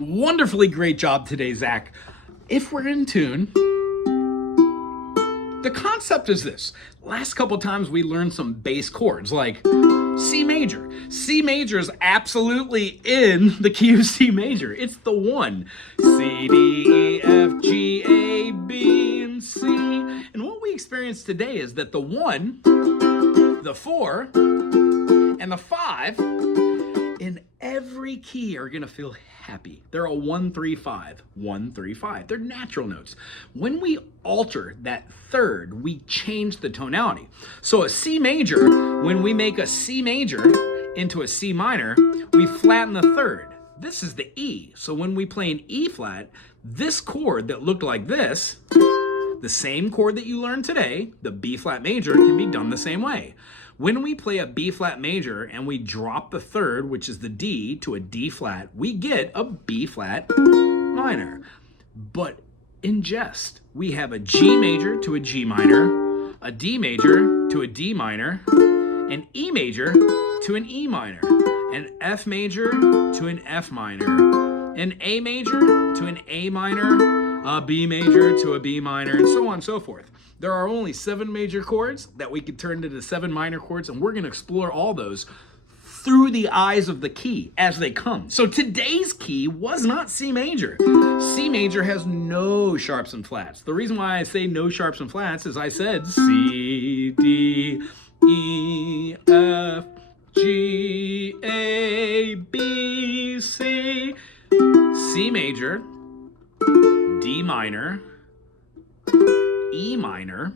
Wonderfully great job today, Zach. If we're in tune, the concept is this. Last couple times we learned some bass chords like C major. C major is absolutely in the key of C major. It's the one. C, D, E, F, G, A, B, and C. And what we experience today is that the 1, the 4, and the 5 in every key are going to feel happy. They're a 1, 3, 5. 1, 3, 5. They're natural notes. When we alter that third, we change the tonality. So a C major, when we make a C major into a C minor, we flatten the third. This is the E. So when we play an E flat, this chord that looked like this, the same chord that you learned today, the B flat major, can be done the same way. When we play a B flat major and we drop the third, which is the D, to a D flat, we get a B flat minor. But in jest, we have a G major to a G minor, a D major to a D minor, an E major to an E minor, an F major to an F minor, an A major to an A minor, a B major to a B minor, and so on and so forth. There are only 7 major chords that we could turn into 7 minor chords, and we're going to explore all those through the eyes of the key as they come. So today's key was not C major. C major has no sharps and flats. The reason why I say no sharps and flats is I said C, D, E, F, G, A, B, C. C major, D minor, E minor,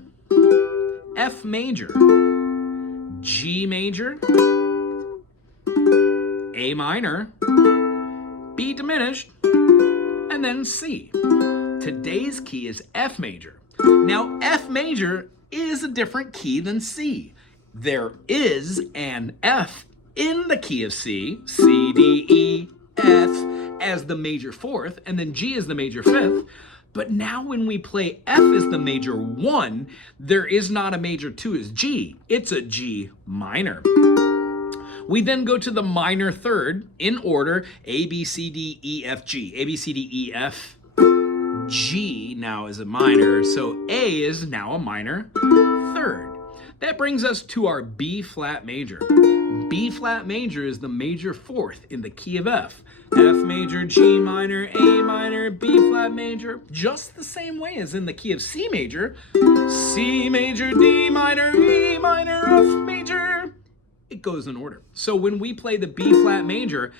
F major, G major, A minor, B diminished, and then C. Today's key is F major. Now, F major is a different key than C. There is an F in the key of C, C, D, E, F as the major 4th, and then G is the major 5th. But now when we play F as the major 1, there is not a major 2 as G. It's a G minor. We then go to the minor 3rd in order, A, B, C, D, E, F, G. A, B, C, D, E, F, G now is a minor, so A is now a minor 3rd. That brings us to our B flat major. B flat major is the major 4th in the key of F. F major, G minor, A minor, B flat major, just the same way as in the key of C major. C major, D minor, E minor, F major. It goes in order. So when we play the B flat major,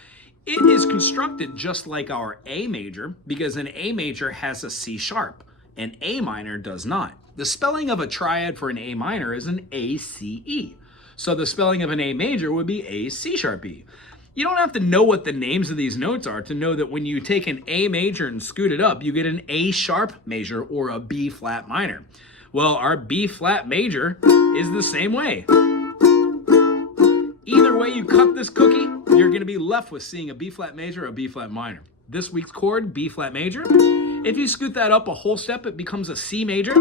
it is constructed just like our A major because an A major has a C sharp. An A minor does not. The spelling of a triad for an A minor is an ACE. So the spelling of an A major would be A C sharp E. You don't have to know what the names of these notes are to know that when you take an A major and scoot it up, you get an A sharp major or a B flat minor. Well, our B flat major is the same way. Either way you cut this cookie, you're going to be left with seeing a B flat major or a B flat minor. This week's chord, B flat major. If you scoot that up a whole step, it becomes a C major,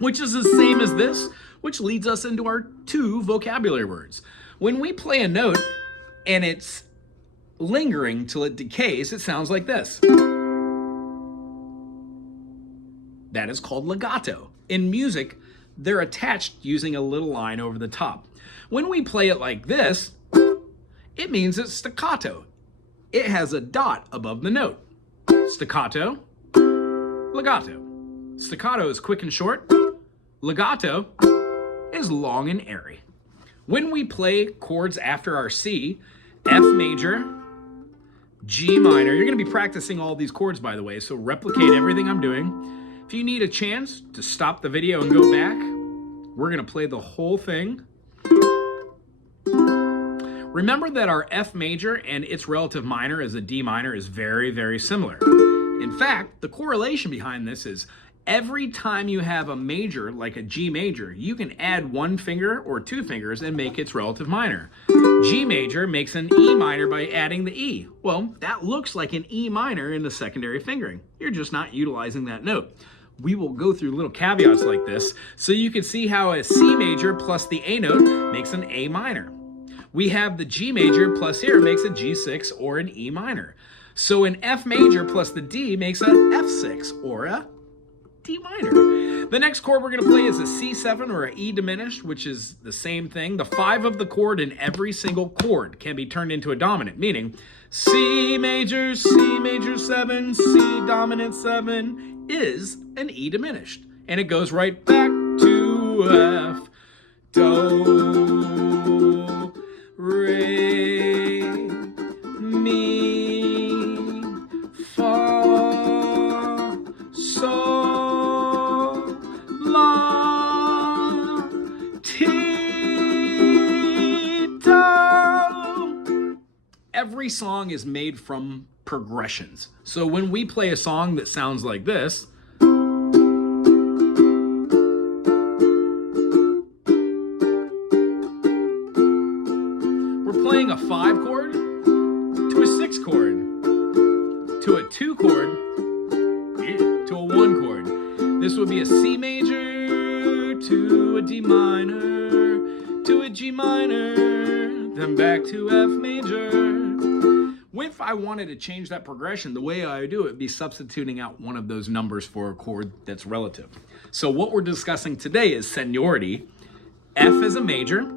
which is the same as this, which leads us into our 2 vocabulary words. When we play a note and it's lingering till it decays, it sounds like this. That is called legato. In music, they're attached using a little line over the top. When we play it like this, it means it's staccato. It has a dot above the note. Staccato, legato. Staccato is quick and short. Legato is long and airy. When we play chords after our C, F major, G minor, you're going to be practicing all these chords, by the way, so replicate everything I'm doing. If you need a chance to stop the video and go back, we're going to play the whole thing. Remember that our F major and its relative minor as a D minor is very, very similar. In fact, the correlation behind this is every time you have a major like a G major, you can add 1 finger or 2 fingers and make its relative minor. G major makes an E minor by adding the E. Well, that looks like an E minor in the secondary fingering. You're just not utilizing that note. We will go through little caveats like this so you can see how a C major plus the A note makes an A minor. We have the G major plus here makes a G6 or an E minor. So an F major plus the D makes a F6 or a D minor. The next chord we're going to play is a C7 or an E diminished, which is the same thing. The 5 of the chord in every single chord can be turned into a dominant, meaning C major 7, C dominant 7 is an E diminished. And it goes right back to F, Do, Re, Mi, Fa, Sol, La, Ti, Do. Every song is made from progressions. So when we play a song that sounds like this, playing a 5 chord to a 6 chord to a 2 chord to a 1 chord. This would be a C major to a D minor to a G minor, then back to F major. If I wanted to change that progression, the way I would do it would be substituting out one of those numbers for a chord that's relative. So what we're discussing today is seniority. F is a major,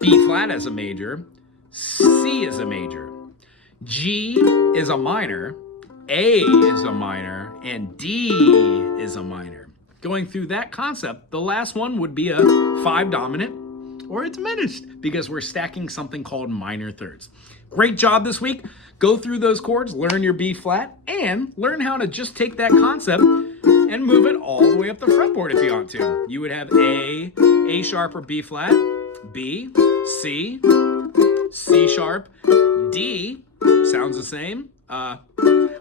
B flat as a major, C is a major, G is a minor, A is a minor, and D is a minor. Going through that concept, the last one would be a 5 dominant or a diminished because we're stacking something called minor thirds. Great job this week. Go through those chords, learn your B flat, and learn how to just take that concept and move it all the way up the fretboard if you want to. You would have A sharp or B flat, B, C, C sharp, D, sounds the same.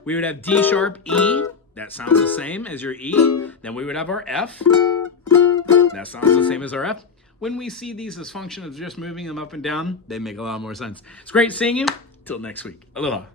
We would have D sharp, E, that sounds the same as your E. Then we would have our F, that sounds the same as our F. When we see these as functions of just moving them up and down, they make a lot more sense. It's great seeing you. Till next week. Aloha.